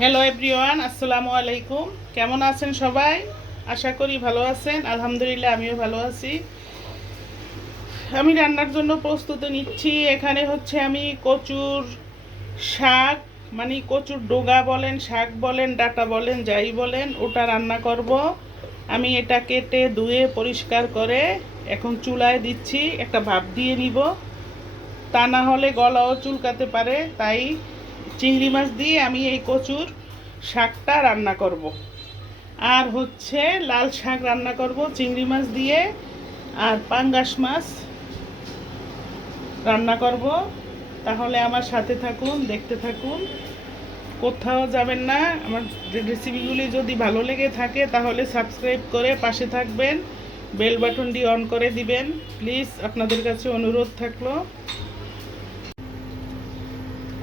Hello everyone, আসসালামু আলাইকুম। কেমন আছেন সবাই? আশা করি ভালো আছেন। আলহামদুলিল্লাহ, আমিও ভালো আছি। আমি রান্নার জন্য প্রস্তুতি নিচ্ছি। এখানে হচ্ছে আমি কচুর শাক, মানে কচুর ডগা বলেন, শাক বলেন, ডাঁটা বলেন, যাই বলেন, ওটা রান্না করব। আমি এটা কেটে ধুয়ে পরিষ্কার করে এখন চুলায় দিচ্ছি, একটা ভাপ দিয়ে নিব। তা না হলে গলাও চুলকাতে পারে, তাই চিংড়ি মাছ দিয়ে আমি এই কচুর শাকটা রান্না করব। আর হচ্ছে লাল শাক রান্না করব চিংড়ি মাছ দিয়ে, আর পাঙ্গাস মাছ রান্না করব। তাহলে আমার সাথে থাকুন, দেখতে থাকুন, কোথাও যাবেন না। আমার রেসিপিগুলি যদি ভালো লেগে থাকে তাহলে সাবস্ক্রাইব করে পাশে থাকবেন, বেল বাটনটি অন করে দিবেন প্লিজ, আপনাদের কাছে অনুরোধ থাকলো।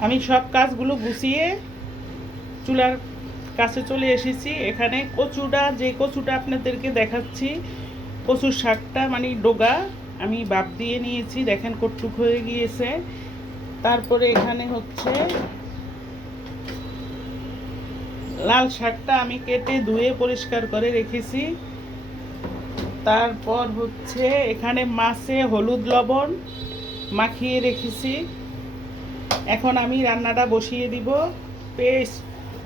আমি সব কাজগুলো গুছিয়ে চুলার কাছে চলে এসেছি। এখানে যে কচুটা আপনাদেরকে দেখাচ্ছি, কচুর শাকটা মানে ডগা, আমি বাপ দিয়ে নিয়েছি, দেখেন কটুক হয়ে গিয়েছে। তারপরে এখানে হচ্ছে লাল শাকটা আমি কেটে ধুয়ে পরিষ্কার করে রেখেছি। তারপর হচ্ছে এখানে মাছে হলুদ লবণ মাখিয়ে রেখেছি। এখন আমি রান্নাটা বসিয়ে দিব। পেস্ট,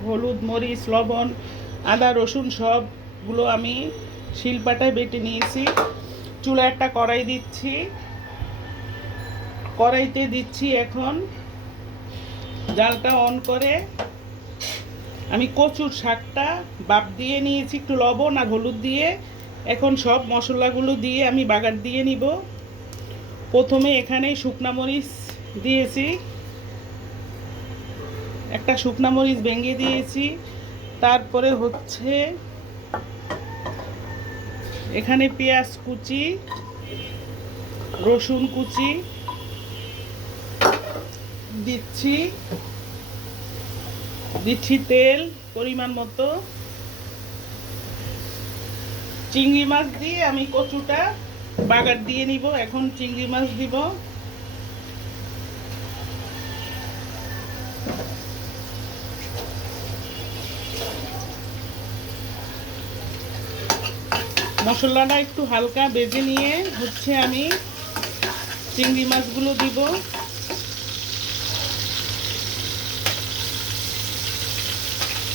হলুদ, মরিচ, লবণ, আদা, রসুন সবগুলো আমি শিলপাটায় বেটে নিয়েছি। চুলা একটা কড়াই দিচ্ছি, কড়াইতে দিচ্ছি এখন জালটা অন করে। আমি কচুর শাকটা বাপ দিয়ে নিয়েছি একটু লবণ আর হলুদ দিয়ে। এখন সব মশলাগুলো দিয়ে আমি বাগার দিয়ে নিব। প্রথমে এখানে শুকনা মরিচ দিয়েছি, একটা শুকনা মরিচ ভেঙে দিয়েছি। তারপরে হচ্ছে এখানে পেঁয়াজ কুচি, রসুন কুচি দিচ্ছি তেল পরিমাণ মতো। চিংড়ি মাছ দিয়ে আমি কচুটা বাগার দিয়ে নিব। এখন চিংড়ি মাছ দিব। মশলাটা একটু হালকা ভেজে নিয়ে হচ্ছে আমি চিংড়ি মাছগুলো দিব।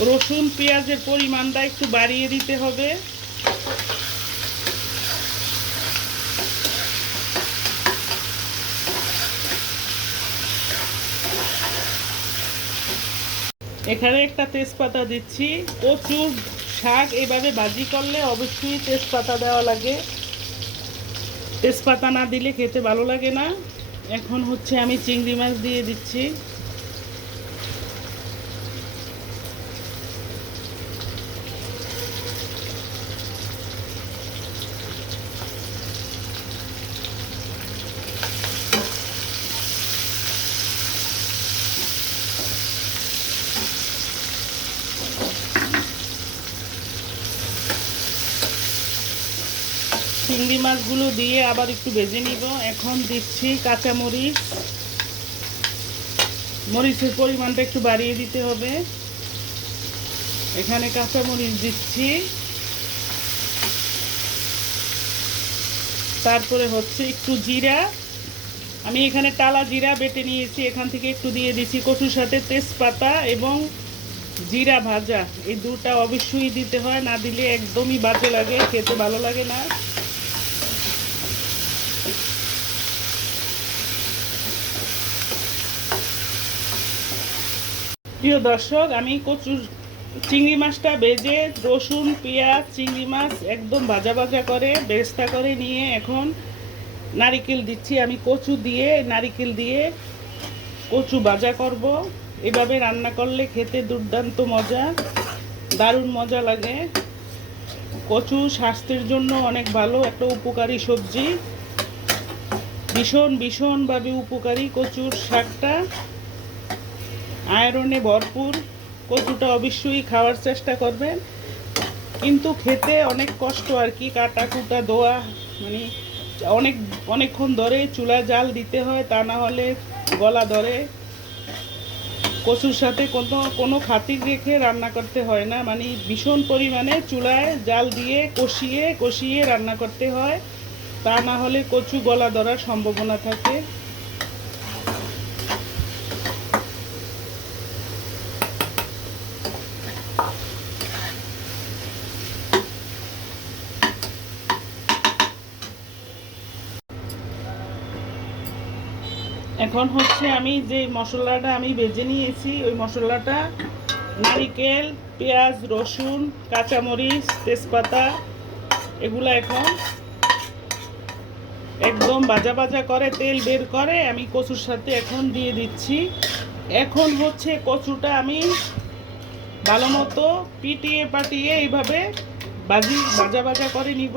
রসুন পেঁয়াজের পরিমাণটা একটু বাড়িয়ে দিতে হবে। এখানে একটা তেজপাতা দিচ্ছি। কচুর শাক এভাবে ভাজি করলে অবশ্যই তেজপাতা দেওয়া লাগে, তেজপাতা না দিলে খেতে ভালো লাগে না। এখন হচ্ছে আমি চিংড়ি মাছ দিয়ে দিচ্ছি। চিংড়ি মাছগুলো দিয়ে আবার একটু ভেজে নিব। এখন দিচ্ছি কাঁচামরিচ, মরিচের পরিমাণটা একটু বাড়িয়ে দিতে হবে। এখানে কাঁচামরিচ দিচ্ছি। তারপরে হচ্ছে একটু জিরা, আমি এখানে টালা জিরা বেটে নিয়েছি, এখান থেকে একটু দিয়ে দিচ্ছি। কচুর সাথে তেজপাতা এবং জিরা ভাজা এই দুটা অবশ্যই দিতে হয়, না দিলে একদমই বাজে লাগে, খেতে ভালো লাগে না। প্রিয় দর্শক, আমি কচুর চিংড়ি মাছটা ভেজে রসুন পেঁয়াজ চিংড়ি মাছ একদম ভাজা ভাজা করে বেরেস্তা করে নিয়ে এখন নারিকেল দিচ্ছি। আমি কচু দিয়ে নারিকেল দিয়ে কচু ভাজা করব। এভাবে রান্না করলে খেতে দুর্দান্ত মজা, দারুণ মজা লাগে। কচু স্বাস্থ্যের জন্য অনেক ভালো, একটা উপকারী সবজি, ভীষণভাবে উপকারী কচুর শাকটা, আয়রনে ভরপুর। কচুটা অবশ্যই খাওয়ার চেষ্টা করবেন, কিন্তু খেতে অনেক কষ্ট আর কি, কাটা কুটা দোয়া, মানে অনেকক্ষণ ধরে চুলা জাল দিতে হয়, তা না হলে গলা ধরে। কচুর সাথে কোনো কোনো খাতির রেখে রান্না করতে হয় না, মানে ভীষণ পরিমাণে চুলায় জাল দিয়ে কষিয়ে কষিয়ে রান্না করতে হয়, তা না হলে কচু গলা ধরার সম্ভাবনা থাকে। এখন হচ্ছে আমি যে মশলাটা আমি ভেজে নিয়েছি, ওই মশলাটা নারকেল, পেঁয়াজ, রসুন, কাঁচামরিচ, তেজপাতা এগুলো এখন একদম ভাজা ভাজা করে তেল বের করে আমি কচুর সাথে এখন দিয়ে দিচ্ছি। এখন হচ্ছে কচুটা আমি ভালো মতো পিটিয়ে পাটিয়ে এইভাবে ভাজা ভাজা করে নিব।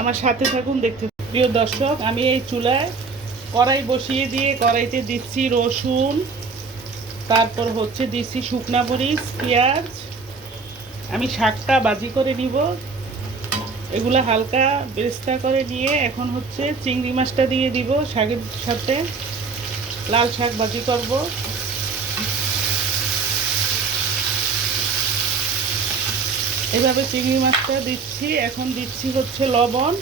আমার সাথে থাকুন, দেখতে। প্রিয় দর্শক, আমি এই চুলায় কড়াই বসিয়ে দিয়ে কড়াইতে দিচ্ছি রসুন, তারপর হচ্ছে দিচ্ছি শুকনা মরিচ, পেঁয়াজ। আমি শাকটা ভাজি করে নিব, এগুলো হালকা বেরেস্তা করে নিয়ে এখন হচ্ছে চিংড়ি মাছটা দিয়ে দিব শাকের সাথে। লাল শাক ভাজি করব। এভাবে চিংড়ি মাছটা দিচ্ছি। এখন দিচ্ছি হচ্ছে লবণ,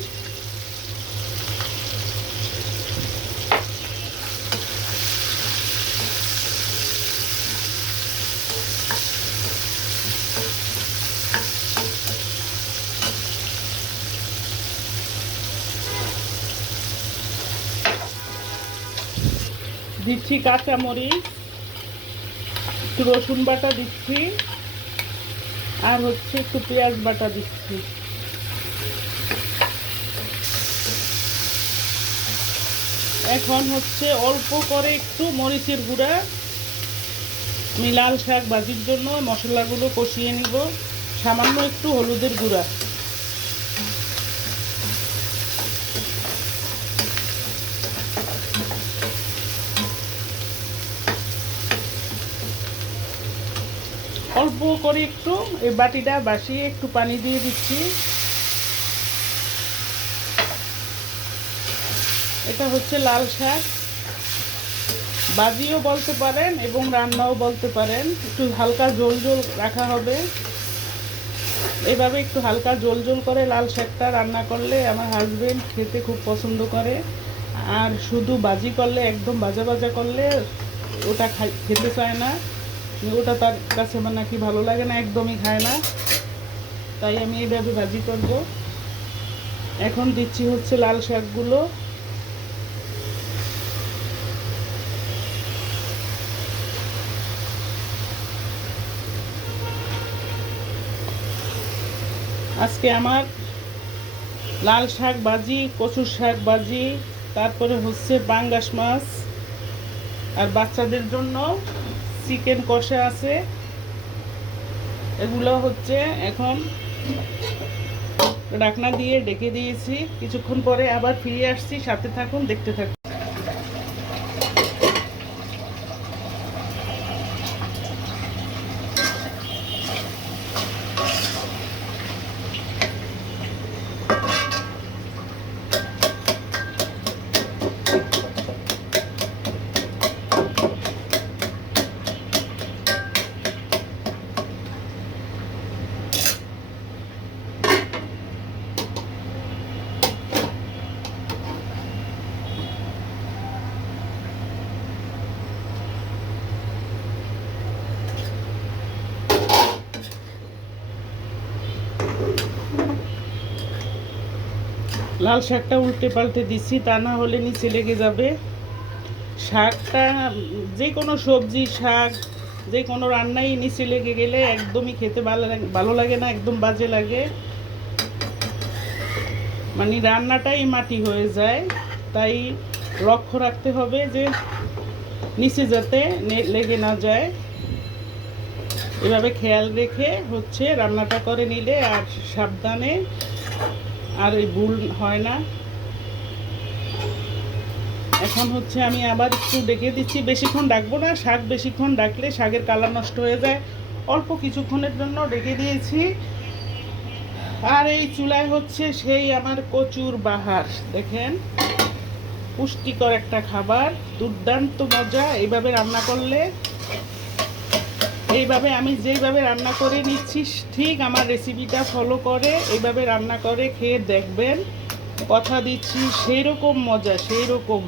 দিচ্ছি কাঁচামরিচ, একটু রসুন বাটা দিচ্ছি, আর হচ্ছে একটু পেঁয়াজ বাটা দিচ্ছি। এখন হচ্ছে অল্প করে একটু মরিচের গুঁড়া, আমি লাল শাক ভাজির জন্য মশলাগুলো কষিয়ে নিব। সামান্য একটু হলুদের গুঁড়া, অল্প করে একটু এই বাটিটা বাসিয়ে একটু পানি দিয়ে দিচ্ছি। এটা হচ্ছে লাল শাক ভাজিও বলতে পারেন এবং রান্নাও বলতে পারেন। একটু হালকা ঝোল ঝোল রাখা হবে। এইভাবে একটু হালকা ঝোল ঝোল করে লাল শাকটা রান্না করলে আমার হাজবেন্ড খেতে খুব পছন্দ করে। আর শুধু ভাজি করলে, একদম ভাজা ভাজা করলে ওটা খেতে চায় না, ওটা তার কাছে আমার নাকি ভালো লাগে না, একদমই খায় না। তাই আমি এইভাবে ভাজি করব। এখন দিচ্ছি হচ্ছে লাল শাকগুলো। আজকে আমার লাল শাক ভাজি, কচুর শাক ভাজি, তারপরে হচ্ছে পাঙ্গাস মাছ, আর বাচ্চাদের জন্য চিকেন কষা আছে। এগুলো হচ্ছে এখন ঢাকনা দিয়ে ঢেকে দিয়েছি। কিছুক্ষণ পরে আবার ফিরে আসছি, সাথে থাকুন, দেখতে থাকুন। লাল শাকটা উল্টে পাল্টে দিচ্ছি, তা না হলে নিচে লেগে যাবে। শাকটা, যে কোনো সবজি, শাক, যে কোনো রান্নাই নিচে লেগে গেলে একদমই খেতে ভালো লাগে না, একদম বাজে লাগে, মানে রান্নাটাই মাটি হয়ে যায়। তাই লক্ষ্য রাখতে হবে যে নিচে যাতে লেগে না যায়। এভাবে খেয়াল রেখে হচ্ছে রান্নাটা করে নিলে আর সাবধানে আর এই ভুল হয় না। এখন হচ্ছে আমি আবার একটু ডেকে দিচ্ছি, বেশিক্ষণ ডাকবো না, শাক বেশিক্ষণ ডাকলে শাকের কালার নষ্ট হয়ে যায়। অল্প কিছুক্ষণের জন্য ডেকে দিয়েছি। আর এই চুলায় হচ্ছে সেই আমার কচুর বাহার, দেখেন পুষ্টিকর একটা খাবার, দুর্দান্ত মজা। এইভাবে রান্না করলে, এইভাবে আমি যেইভাবে রান্না করে নিচ্ছি ঠিক আমার রেসিপিটা ফলো করে এইভাবে রান্না করে খেয়ে দেখবেন, কথা দিচ্ছি সেই রকম মজা, সেই রকম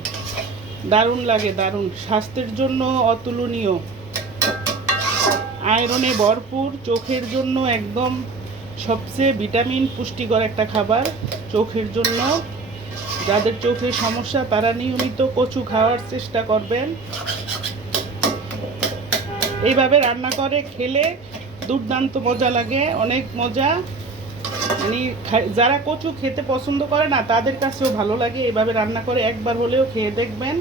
দারুণ লাগে, দারুণ, স্বাস্থ্যের জন্য অতুলনীয়, আয়রনে ভরপুর, চোখের জন্য একদম সবচেয়ে ভিটামিন পুষ্টিকর একটা খাবার চোখের জন্য। যাদের চোখের সমস্যা তারা নিয়মিত কচু খাওয়ার চেষ্টা করবেন। এইভাবে রান্না করে খেলে দুর্দান্ত মজা লাগে, অনেক মজা। মানে যারা কচু খেতে পছন্দ করে না তাদের কাছেও ভালো লাগে। এইভাবে রান্না করে একবার হলেও খেয়ে দেখবেন।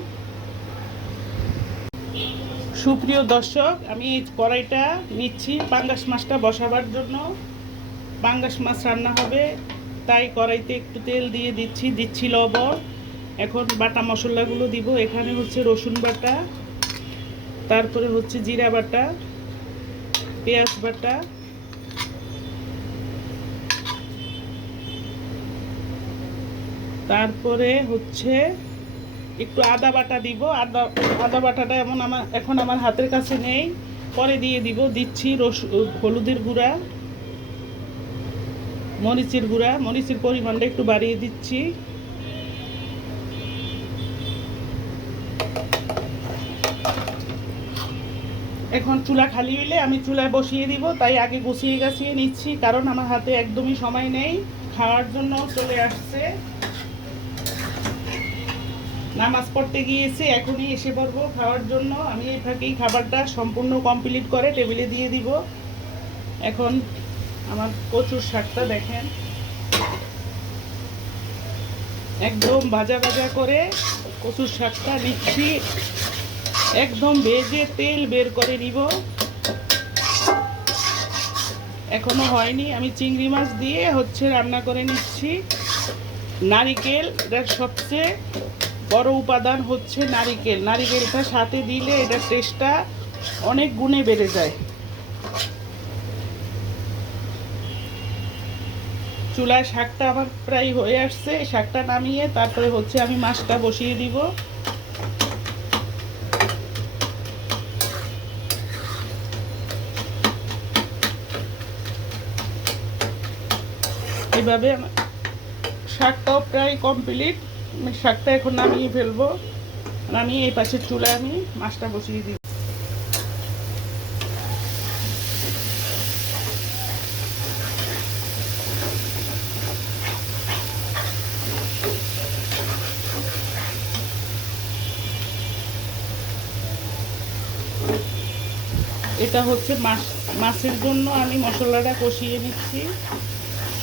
সুপ্রিয় দর্শক, আমি এই কড়াইটা নিচ্ছি পাঙ্গাস মাছটা বসাবার জন্য। পাঙ্গাস মাছ রান্না হবে তাই কড়াইতে একটু তেল দিয়ে দিচ্ছি লবণ। এখন বাটা মশলাগুলো দিব। এখানে হচ্ছে রসুন বাটা, তারপরে হচ্ছে জিরা বাটা, পেঁয়াজ বাটা, তারপরে হচ্ছে একটু আদা বাটা দিব। আদা বাটাটা এখন আমার হাতের কাছে নেই, পরে দিয়ে দিব। দিচ্ছি হলুদের গুঁড়া, মরিচের গুঁড়া, মরিচের পরিমাণটা একটু বাড়িয়ে দিচ্ছি। এখন চুলা খালি হইলে আমি চুলায় বসিয়ে দিব, তাই আগে গুছিয়ে গাছিয়ে নিচ্ছি, কারণ আমার হাতে একদমই সময় নেই। খাওয়ার জন্য চলে আসছে, নামাজ পড়তে গিয়েছে, এখনই এসে পড়বো খাওয়ার জন্য। আমি এই ফাঁকেই খাবারটা সম্পূর্ণ কমপ্লিট করে টেবিলে দিয়ে দিব। এখন আমার কচুর শাকটা দেখেন, একদম ভাজা ভাজা করে কচুর শাকটা নিচ্ছি, একদম ভেজে তেল বের করে নিব। এখনো হয়নি, আমি চিংড়ি মাছ দিয়ে হচ্ছে রান্না করে নিচ্ছি। নারিকেল, এটার সবচেয়ে বড় উপাদান হচ্ছে নারিকেল। নারিকেলটা সাথে দিলে এটার টেস্টটা অনেক গুণে বেড়ে যায়। চুলায় শাকটা আমার প্রায় হয়ে আসছে, শাকটা নামিয়ে তারপরে হচ্ছে আমি মাছটা বসিয়ে দিব। এইভাবে শাকটাও প্রায় কমপ্লিট। শাকটা এখন নামিয়ে ফেলবো, নামিয়ে এই পাশের চুলায় আমি মাছটা বসিয়ে দিব। এটা হচ্ছে মাছের জন্য আমি মশলাটা কষিয়ে নিচ্ছি।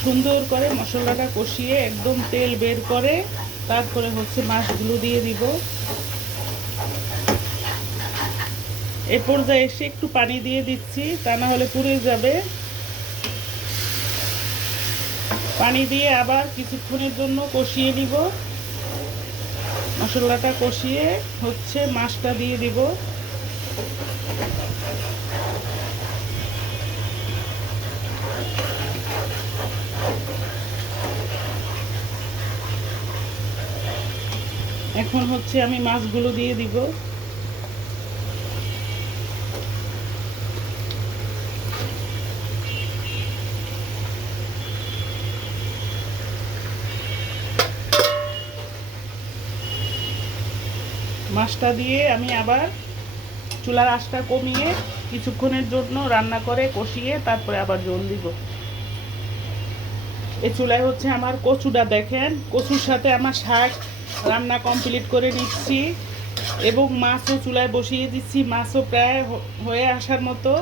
সুন্দর করে মশলাটা কষিয়ে একদম তেল বের করে তারপরে হচ্ছে মাছগুলো দিয়ে দিব। এ পর্যায়ে এসে একটু পানি দিয়ে দিচ্ছি, তা না হলে পুড়ে যাবে। পানি দিয়ে আবার কিছুক্ষণের জন্য কষিয়ে নিব। মশলাটা কষিয়ে হচ্ছে মাছটা দিয়ে দিব। এখন হচ্ছে আমি মাছগুলো দিয়ে দিব। মাছটা দিয়ে আমি আবার চুলার আঁচটা কমিয়ে কিছুক্ষণের জন্য রান্না করে কষিয়ে তারপরে আবার জল দিব। এই চুলায় হচ্ছে আমার কচুটা দেখেন, কচুর সাথে আমার শাক রান্না কমপ্লিট করে নিচ্ছি এবং মাছও চুলায় বসিয়ে দিচ্ছি। মাছও প্রায় হয়ে আসার মতো।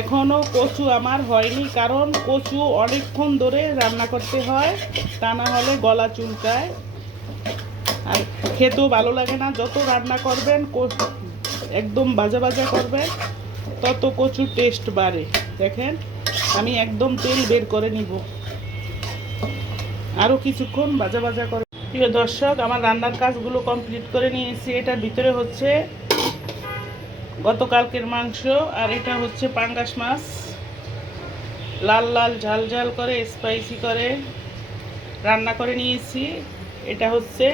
এখনও কচু আমার হয়নি, কারণ কচু অনেকক্ষণ ধরে রান্না করতে হয়, তা না হলে গলা চুলকায় আর খেতেও ভালো লাগে না। যত রান্না করবেন একদম ভাজা ভাজা করবেন তত কচুর টেস্ট বাড়ে। দেখেন আমি একদম তেল বের করে নিব, আরও কিছুক্ষণ ভাজা ভাজা করে। প্রিয় দর্শক, আমার রান্নার কাজগুলো কমপ্লিট করে নিয়েছি। এটার ভিতরে হচ্ছে গতকালকের মাংস, আর এটা হচ্ছে পাঙ্গাস মাছ, লাল লাল ঝাল ঝাল করে স্পাইসি করে রান্না করে নিয়েছি। এটা হচ্ছে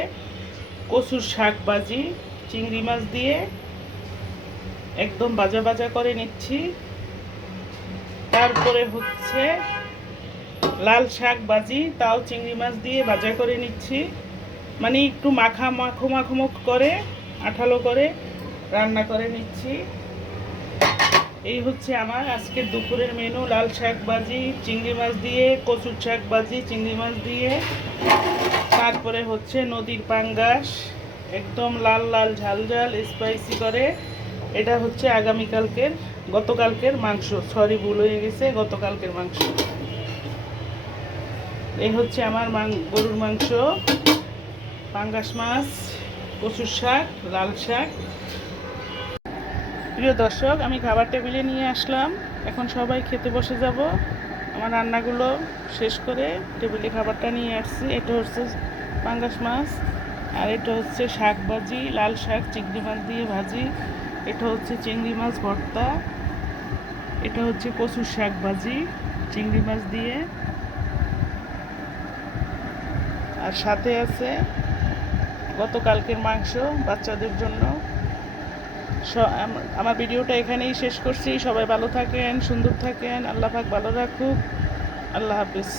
কচুর শাক ভাজি চিংড়ি মাছ দিয়ে একদম ভাজা ভাজা করে নিচ্ছি। তারপরে হচ্ছে লাল শাক ভাজি, তাও চিংড়ি মাছ দিয়ে ভাজা করে নিচ্ছি। মানে একটু মাখো মাখো করে আঠালো করে রান্না করে নিচ্ছি। এই হচ্ছে আমার আজকের দুপুরের মেনু, লাল শাক ভাজি চিংড়ি মাছ দিয়ে, কচুর শাক ভাজি চিংড়ি মাছ দিয়ে, তারপরে হচ্ছে নদীর পাঙ্গাস একদম লাল লাল ঝাল ঝাল স্পাইসি করে। এটা হচ্ছে গতকালকের মাংস, সরি ভুল হয়ে গেছে, গতকালকের মাংস। এই হচ্ছে আমার গরুর মাংস, পাঙ্গাস মাছ, কচুর শাক, লাল শাক। প্রিয় দর্শক, আমি খাবার টেবিলে নিয়ে আসলাম, এখন সবাই খেতে বসে যাব। আমার রান্নাগুলো শেষ করে টেবিলে খাবারটা নিয়ে আসছি। এটা হচ্ছে পাঙ্গাস মাছ, আর এটা হচ্ছে শাক ভাজি, লাল শাক চিংড়ি মাছ দিয়ে ভাজি, এটা হচ্ছে চিংড়ি মাছ ভর্তা, এটা হচ্ছে কচুর শাক ভাজি চিংড়ি মাছ দিয়ে, আর সাথে আছে গতকালকের মাংস বাচ্চাদের জন্য। আমার ভিডিওটা এখানেই শেষ করছি। সবাই ভালো থাকেন, সুন্দর থাকেন, আল্লাহ পাক ভালো রাখুক। আল্লাহ হাফিজ।